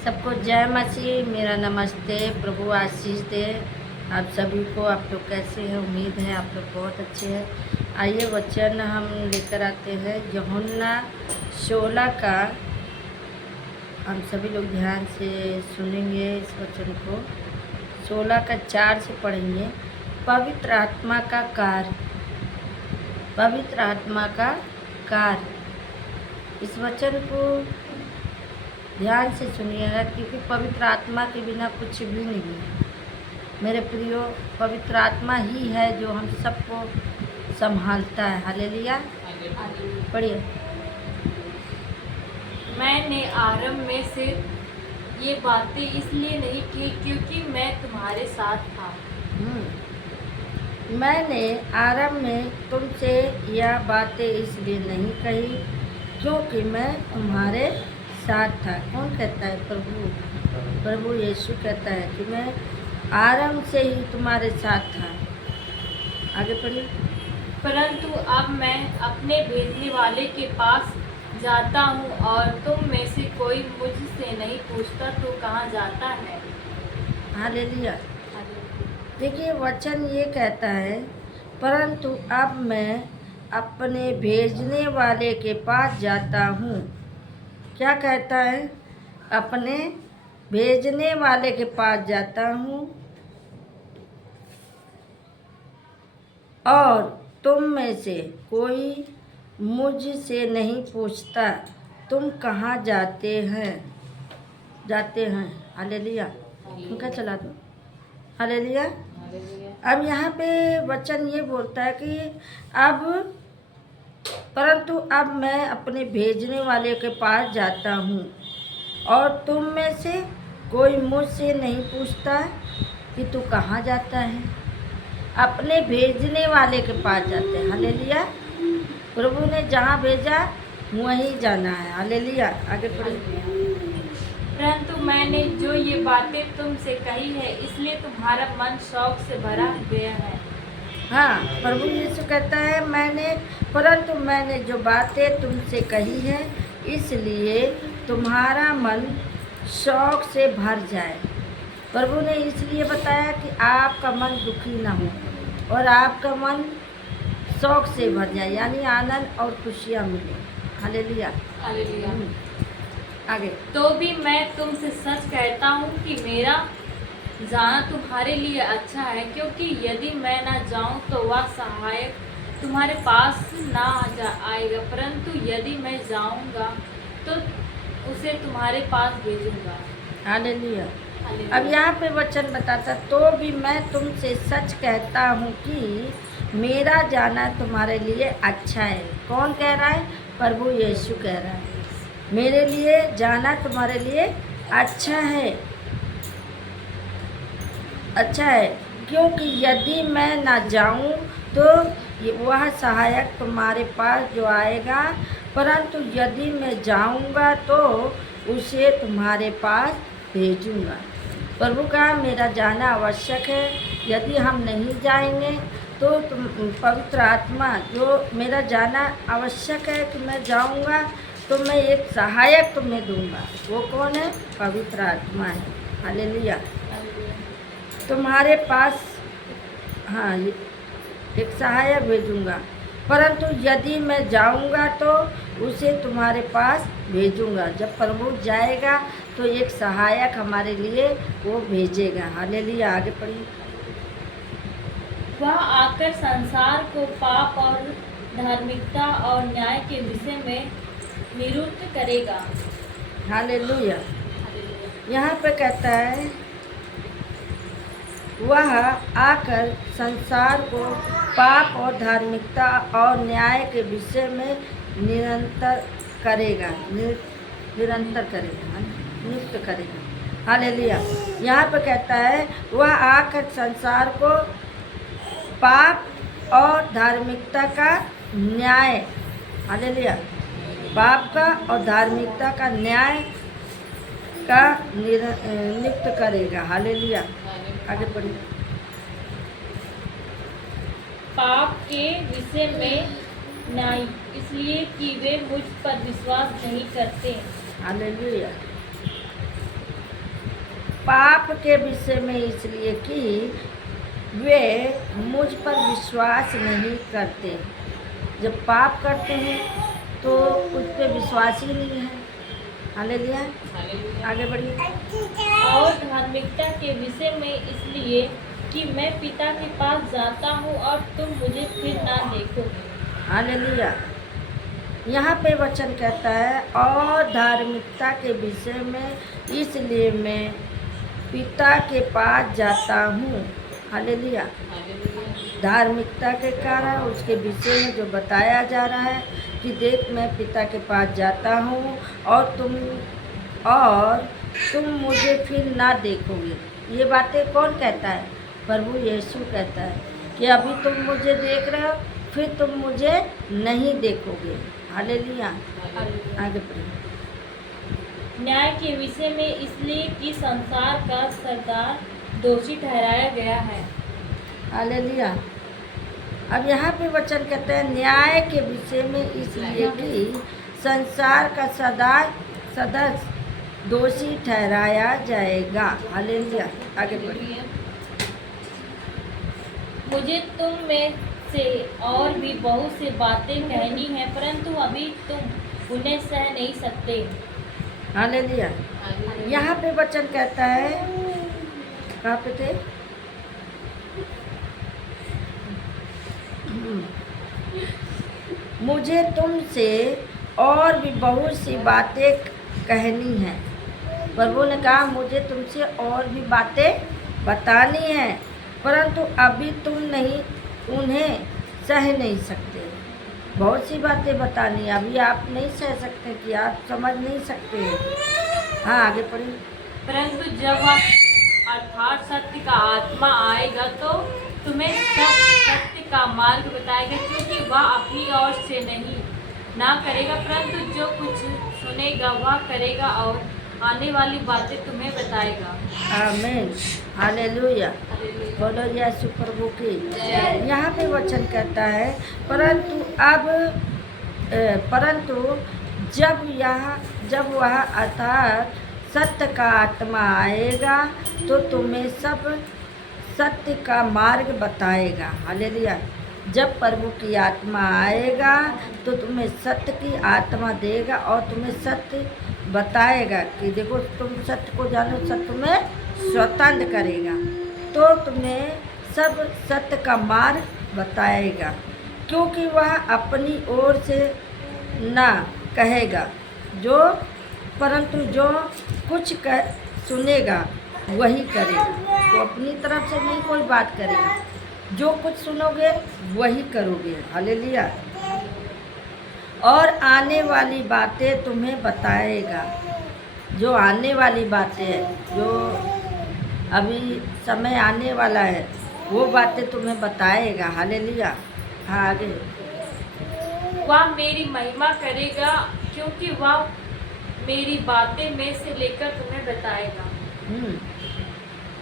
सबको जय मसीह। मेरा नमस्ते। प्रभु आशीष दे आप सभी को। आप लोग कैसे हैं? उम्मीद है आप लोग बहुत अच्छे हैं। आइए वचन हम लेकर आते हैं यूहन्ना 16 का। हम सभी लोग ध्यान से सुनेंगे इस वचन को। 16 का 4 से पढ़ेंगे। पवित्र आत्मा का कार्य। पवित्र आत्मा का कार्य। इस वचन को ध्यान से सुनिएगा, क्योंकि पवित्र आत्मा के बिना कुछ भी नहीं है मेरे प्रियो। पवित्र आत्मा ही है जो हम सबको संभालता है। हालेलुया। पढ़िए। मैंने आरंभ में से ये बातें इसलिए नहीं की क्योंकि मैं तुम्हारे साथ था। मैंने आरंभ में तुमसे यह बातें इसलिए नहीं कही क्योंकि मैं तुम्हारे साथ था। कौन कहता है? प्रभु यीशु कहता है कि मैं आरंभ से ही तुम्हारे साथ था। आगे पढ़िए। परंतु अब मैं अपने भेजने वाले के पास जाता हूँ और तुम में से कोई मुझसे नहीं पूछता तो कहाँ जाता है। हालेलुया। देखिए वचन ये कहता है, परंतु अब मैं अपने भेजने वाले के पास जाता हूँ। क्या कहता है? अपने भेजने वाले के पास जाता हूँ और तुम में से कोई मुझसे नहीं पूछता तुम कहाँ जाते हैं। हालेलुया। उनका चला दो। हालेलुया। अब यहाँ पे वचन ये बोलता है कि परंतु अब मैं अपने भेजने वाले के पास जाता हूँ और तुम में से कोई मुझसे नहीं पूछता कि तू कहाँ जाता है। अपने भेजने वाले के पास जाते हैं। हालेलुया। प्रभु ने जहाँ भेजा वहीं जाना है। हालेलुया। आगे पढ़िए। परंतु मैंने जो ये बातें तुमसे कही है इसलिए तुम्हारा मन शौक से भरा गया है। हाँ, प्रभु यीशु कहता है परंतु मैंने जो बातें तुमसे कही है इसलिए तुम्हारा मन शौक से भर जाए। प्रभु ने इसलिए बताया कि आपका मन दुखी ना हो और आपका मन शौक से भर जाए, यानी आनंद और खुशियाँ मिले। हालेलुया। हालेलुया। आगे। तो भी मैं तुमसे सच कहता हूँ कि मेरा जाना तुम्हारे लिए अच्छा है, क्योंकि यदि मैं ना जाऊँ तो वह सहायक तुम्हारे पास ना आएगा, परंतु यदि मैं जाऊँगा तो उसे तुम्हारे पास भेजूँगा। हालेलुया। अब यहाँ पे वचन बताता, तो भी मैं तुमसे सच कहता हूँ कि मेरा जाना तुम्हारे लिए अच्छा है। कौन कह रहा है? प्रभु यीशु कह रहा है, मेरे लिए जाना तुम्हारे लिए अच्छा है। अच्छा है, क्योंकि यदि मैं ना जाऊं तो वह सहायक तुम्हारे पास जो आएगा, परंतु यदि मैं जाऊंगा तो उसे तुम्हारे पास भेजूंगा। प्रभु का मेरा जाना आवश्यक है। यदि हम नहीं जाएंगे तो पवित्र आत्मा जो मेरा जाना आवश्यक है कि मैं जाऊंगा तो मैं एक सहायक तुम्हें दूंगा। वो कौन है? पवित्र आत्मा है। हालेलुया। तुम्हारे पास, हाँ, एक सहायक भेजूंगा, परंतु यदि मैं जाऊंगा तो उसे तुम्हारे पास भेजूंगा। जब प्रभु जाएगा तो एक सहायक हमारे लिए वो भेजेगा। हालेलुया। आगे पढ़िए। वह आकर संसार को पाप और धार्मिकता और न्याय के विषय में निरुक्त करेगा। हालेलुया। यहाँ पे कहता है वह आकर संसार को पाप और धार्मिकता और न्याय के विषय में निरंतर करेगा। नियुक्त करेगा। हालेलुया। यहाँ पे कहता है वह आकर संसार को पाप और धार्मिकता का न्याय, हालेलुया, पाप का और धार्मिकता का न्याय का नियुक्त करेगा। हालेलुया। आगे पढ़िए। पाप के विषय में न्याय, इसलिए कि वे मुझ पर विश्वास नहीं करते। हालेलुया। पाप के विषय में इसलिए कि वे मुझ पर विश्वास नहीं करते। जब पाप करते हैं तो उस पर विश्वास ही नहीं है। हालेलुया। आगे बढ़िए। और धार्मिकता के विषय में इसलिए कि मैं पिता के पास जाता हूँ और तुम मुझे फिर ना देखोगे। हालेलुया। यहाँ पे वचन कहता है और धार्मिकता के विषय में इसलिए मैं पिता के पास जाता हूँ। हालेलुया। धार्मिकता के कारण उसके विषय में जो बताया जा रहा है कि देख मैं पिता के पास जाता हूँ और तुम मुझे फिर ना देखोगे। ये बातें कौन कहता है? प्रभु यीशु कहता है कि अभी तुम मुझे देख रहे हो, फिर तुम मुझे नहीं देखोगे। हालेलुया। आगे बढ़िए। न्याय के विषय में इसलिए कि संसार का सरदार दोषी ठहराया गया है। हालेलुया। अब यहाँ पे वचन कहते हैं न्याय के विषय में इसलिए कि संसार का सदस्य दोषी ठहराया जाएगा। हालेलुया। आगे बढ़िए। मुझे तुम में से और भी बहुत सी बातें कहनी है, परंतु अभी तुम उन्हें सह नहीं सकते। हालेलुया। यहाँ पे वचन कहता है, कहाँ पे थे? मुझे तुमसे और भी बहुत सी बातें कहनी है। प्रभु ने कहा मुझे तुमसे और भी बातें बतानी है, परंतु अभी तुम नहीं उन्हें सह नहीं सकते। बहुत सी बातें बतानी है, अभी आप नहीं सह सकते कि आप समझ नहीं सकते। हाँ आगे पढ़िए। परंतु जब वह अर्थात सत्य का आत्मा आएगा तो तुम्हें सब सत्य का मार्ग बताएगा, क्योंकि वह अपनी ओर से ना करेगा, परंतु जो कुछ सुनेगा वह करेगा और आने वाली बातें तुम्हें बताएगा। आमीन। हालेलुया। बोलो यीशु प्रभु की। यहाँ पे वचन कहता है परंतु जब वह अर्थात सत्य का आत्मा आएगा तो तुम्हें सब सत्य का मार्ग बताएगा। हालेलुया। जब प्रभु की आत्मा आएगा तो तुम्हें सत्य की आत्मा देगा और तुम्हें सत्य बताएगा कि देखो तुम सत्य को जानो, सत्य तुम्हें स्वतंत्र करेगा, तो तुम्हें सब सत्य का मार्ग बताएगा, क्योंकि वह अपनी ओर से ना कहेगा परंतु जो कुछ सुनेगा वही करेगा। तो अपनी तरफ से नहीं कोई बात करेगा, जो कुछ सुनोगे वही करोगे। हालेलुया। और आने वाली बातें तुम्हें बताएगा। जो आने वाली बातें हैं, जो अभी समय आने वाला है, वो बातें तुम्हें बताएगा। हालेलुया। हाँ आगे। वह मेरी महिमा करेगा, क्योंकि वह मेरी बातें में से लेकर तुम्हें बताएगा।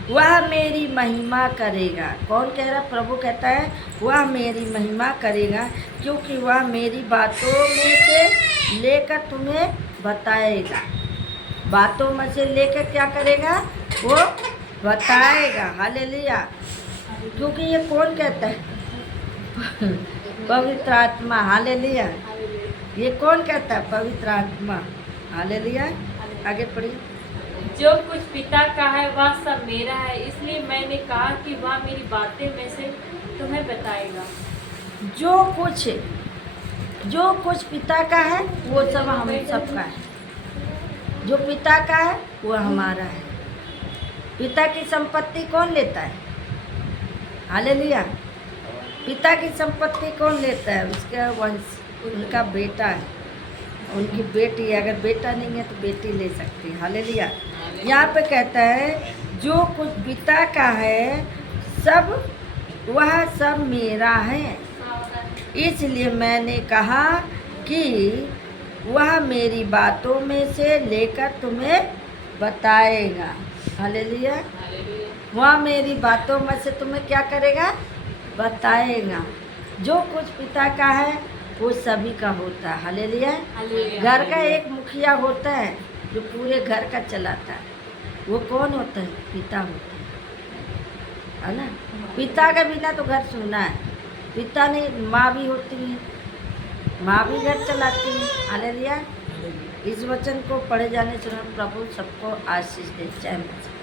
वह मेरी महिमा करेगा। कौन कह रहा? प्रभु कहता है वह मेरी महिमा करेगा, क्योंकि वह मेरी बातों में से लेकर तुम्हें बताएगा। बातों में से लेकर क्या करेगा? वो बताएगा। हालेलुया। क्योंकि ये कौन कहता है? पवित्र आत्मा। हालेलुया। ये कौन कहता है? पवित्र आत्मा। हालेलुया। आगे पढ़िए। जो कुछ पिता का है वह सब मेरा है, इसलिए मैंने कहा कि वह मेरी बातें में से तुम्हें बताएगा। जो कुछ पिता का है वो सब हम सबका है। जो पिता का है वो हमारा है। पिता की संपत्ति कौन लेता है? हालेलुया। पिता की संपत्ति कौन लेता है? उसका वंश, उनका बेटा है, उनकी बेटी। अगर बेटा नहीं है तो बेटी ले सकती है। हालेलुया। यहाँ पे कहता है जो कुछ पिता का है वह सब मेरा है, इसलिए मैंने कहा कि वह मेरी बातों में से लेकर तुम्हें बताएगा। हालेलुया। वह मेरी बातों में से तुम्हें क्या करेगा? बताएगा। जो कुछ पिता का है वो सभी का होता है। हालेलुया। घर का एक मुखिया होता है जो पूरे घर का चलाता है। वो कौन होता है? पिता होता है ना। पिता के बिना तो घर सूना है। पिता नहीं, माँ भी होती है, माँ भी घर चलाती है। हालेलुया। इस वचन को पढ़े जाने से प्रभु सबको आशीष दे। जय मसीह।